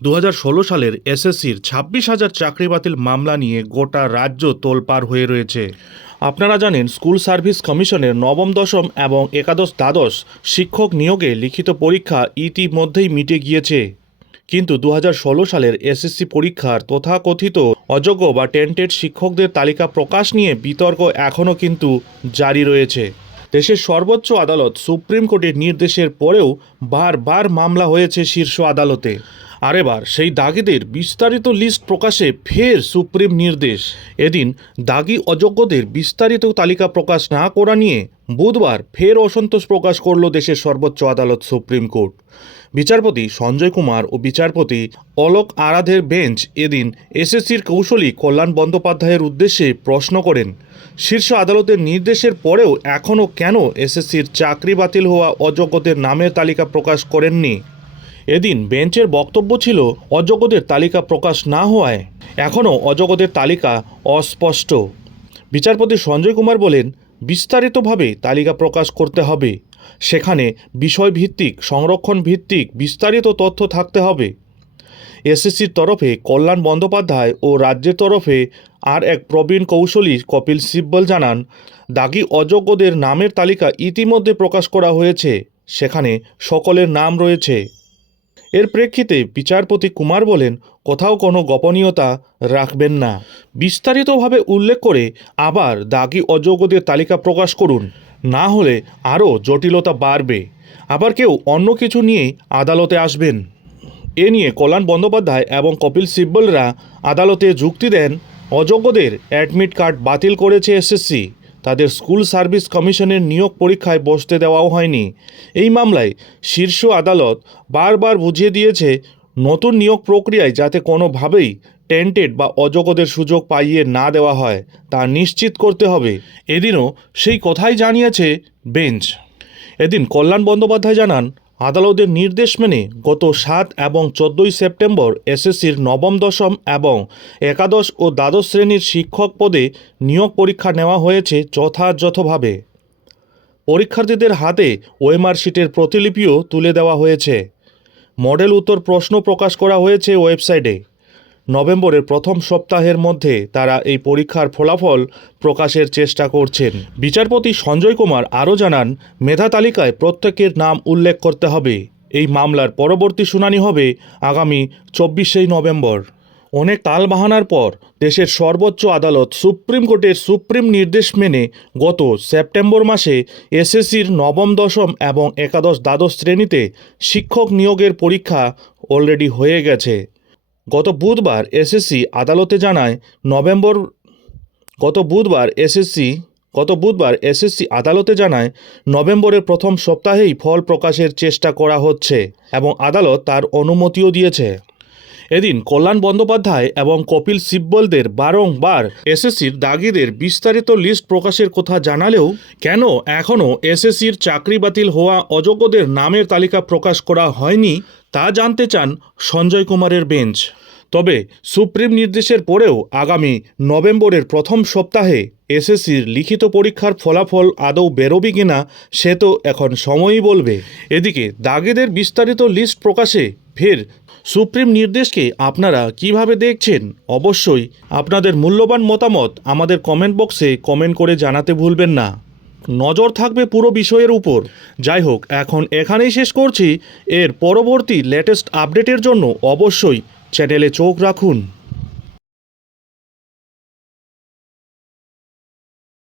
দু হাজার ষোলো সালের এসএসসির ছাব্বিশ হাজার চাকরি বাতিল মামলা নিয়ে গোটা রাজ্য তোলপাড় হয়ে রয়েছে। আপনারা জানেন, স্কুল সার্ভিস কমিশনের নবম, দশম এবং একাদশ দ্বাদশ শিক্ষক নিয়োগে লিখিত পরীক্ষা ইতিমধ্যেই মিটে গিয়েছে। কিন্তু দু হাজার ষোলো সালের এসএসসি পরীক্ষার তথাকথিত অযোগ্য বা টেন্টেড শিক্ষকদের তালিকা প্রকাশ নিয়ে বিতর্ক এখনও কিন্তু জারি রয়েছে। দেশের সর্বোচ্চ আদালত সুপ্রিম কোর্টের নির্দেশের পরেও বারবার মামলা হয়েছে শীর্ষ আদালতে। আর এবার সেই দাগিদের বিস্তারিত লিস্ট প্রকাশে ফের সুপ্রিম নির্দেশ। এদিন দাগি অযোগ্যদের বিস্তারিত তালিকা প্রকাশ না করা নিয়ে বুধবার ফের অসন্তোষ প্রকাশ করল দেশের সর্বোচ্চ আদালত সুপ্রিম কোর্ট। বিচারপতি সঞ্জয় কুমার ও বিচারপতি অলোক আরাধের বেঞ্চ এদিন এসএসসির কৌশলী কল্যাণ বন্দ্যোপাধ্যায়ের উদ্দেশ্যে প্রশ্ন করেন, শীর্ষ আদালতের নির্দেশের পরেও এখনও কেন এসএসসির চাকরি বাতিল হওয়া অযোগ্যদের নামের তালিকা প্রকাশ করেননি? এদিন বেঞ্চের বক্তব্য ছিল অযোগ্যদের তালিকা প্রকাশ না হওয়ায়। এখনও অযোগ্যদের তালিকা অস্পষ্ট। বিচারপতি সঞ্জয় কুমার বলেন, বিস্তারিতভাবে তালিকা প্রকাশ করতে হবে। সেখানে বিষয়ভিত্তিক সংরক্ষণ ভিত্তিক বিস্তারিত তথ্য থাকতে হবে। এসএসসির তরফে কল্যাণ বন্দ্যোপাধ্যায় ও রাজ্যের তরফে আর এক প্রবীণ কৌশলী কপিল সিব্বল জানান, দাগি অযোগ্যদের নামের তালিকা ইতিমধ্যে প্রকাশ করা হয়েছে। সেখানে সকলের নাম রয়েছে। এর প্রেক্ষিতে বিচারপতি কুমার বলেন, কোথাও কোনো গোপনীয়তা রাখবেন না। বিস্তারিতভাবে উল্লেখ করে আবার দাগি অযোগ্যদের তালিকা প্রকাশ করুন। না হলে আরও জটিলতা বাড়বে। আবার কেউ অন্য কিছু নিয়েই আদালতে আসবেন। এ নিয়ে কল্যাণ বন্দ্যোপাধ্যায় এবং কপিল সিব্বলরা আদালতে যুক্তি দেন, অযোগ্যদের অ্যাডমিট কার্ড বাতিল করেছে এসএসসি। তাদের স্কুল সার্ভিস কমিশনের নিয়োগ পরীক্ষায় বসতে দেওয়াও হয়নি। এই মামলায় শীর্ষ আদালত বারবার বুঝিয়ে দিয়েছে, নতুন নিয়োগ প্রক্রিয়ায় যাতে কোনোভাবেই টেন্টেড বা অযোগ্যদের সুযোগ পাইয়ে না দেওয়া হয়, তা নিশ্চিত করতে হবে। এদিনও সেই কথাই জানিয়েছে বেঞ্চ। এদিন কল্যাণ বন্দ্যোপাধ্যায় জানান আদালতের নির্দেশ মেনে গত সাত এবং চোদ্দই সেপ্টেম্বর এসএসসির নবম দশম এবং একাদশ ও দ্বাদশ শ্রেণির শিক্ষক পদে নিয়োগ পরীক্ষা নেওয়া হয়েছে যথাযথভাবে। পরীক্ষার্থীদের হাতে ওয়েমার শিটের প্রতিলিপিও তুলে দেওয়া হয়েছে। মডেল উত্তর প্রশ্ন প্রকাশ করা হয়েছে ওয়েবসাইটে। নভেম্বরের প্রথম সপ্তাহের মধ্যে তারা এই পরীক্ষার ফলাফল প্রকাশের চেষ্টা করছেন। বিচারপতি সঞ্জয় কুমার আরও জানান, মেধা তালিকায় প্রত্যেকের নাম উল্লেখ করতে হবে। এই মামলার পরবর্তী শুনানি হবে আগামী চব্বিশেই নভেম্বর। অনেক তালবাহানার পর দেশের সর্বোচ্চ আদালত সুপ্রিম কোর্টের সুপ্রিম নির্দেশ মেনে গত সেপ্টেম্বর মাসে এসএসসির নবম, দশম এবং একাদশ দ্বাদশ শ্রেণীতে শিক্ষক নিয়োগের পরীক্ষা অলরেডি হয়ে গেছে। গত বুধবার এসএসসি আদালতে জানায়, নভেম্বর গত বুধবার এসএসসি, গত বুধবার এসএসসি আদালতে জানায়, নভেম্বরের প্রথম সপ্তাহেই ফল প্রকাশের চেষ্টা করা হচ্ছে এবং আদালত তার অনুমতিও দিয়েছে। এদিন কল্যাণ বন্দ্যোপাধ্যায় এবং কপিল সিব্বলদের বারংবার এসএসসির দাগিদের বিস্তারিত লিস্ট প্রকাশের কথা জানালেও কেন এখনও এসএসসির চাকরি বাতিল হওয়া অযোগ্যদের নামের তালিকা প্রকাশ করা হয়নি তা জানতে চান সঞ্জয় কুমারের বেঞ্চ। তবে সুপ্রিম নির্দেশের পরেও আগামী নভেম্বরের প্রথম সপ্তাহে এসএসসির লিখিত পরীক্ষার ফলাফল আদৌ বেরোবে কিনা সে তো এখন সময়ই বলবে। এদিকে দাগেদের বিস্তারিত লিস্ট প্রকাশে ফের সুপ্রিম নির্দেশকে আপনারা কীভাবে দেখছেন? অবশ্যই আপনাদের মূল্যবান মতামত আমাদের কমেন্ট বক্সে কমেন্ট করে জানাতে ভুলবেন না। নজর থাকবে পুরো বিষয়ের উপর। যাই হোক, এখন এখানেই শেষ করছি। এর পরবর্তী লেটেস্ট আপডেটের জন্য অবশ্যই চ্যানেলে চোখ রাখুন।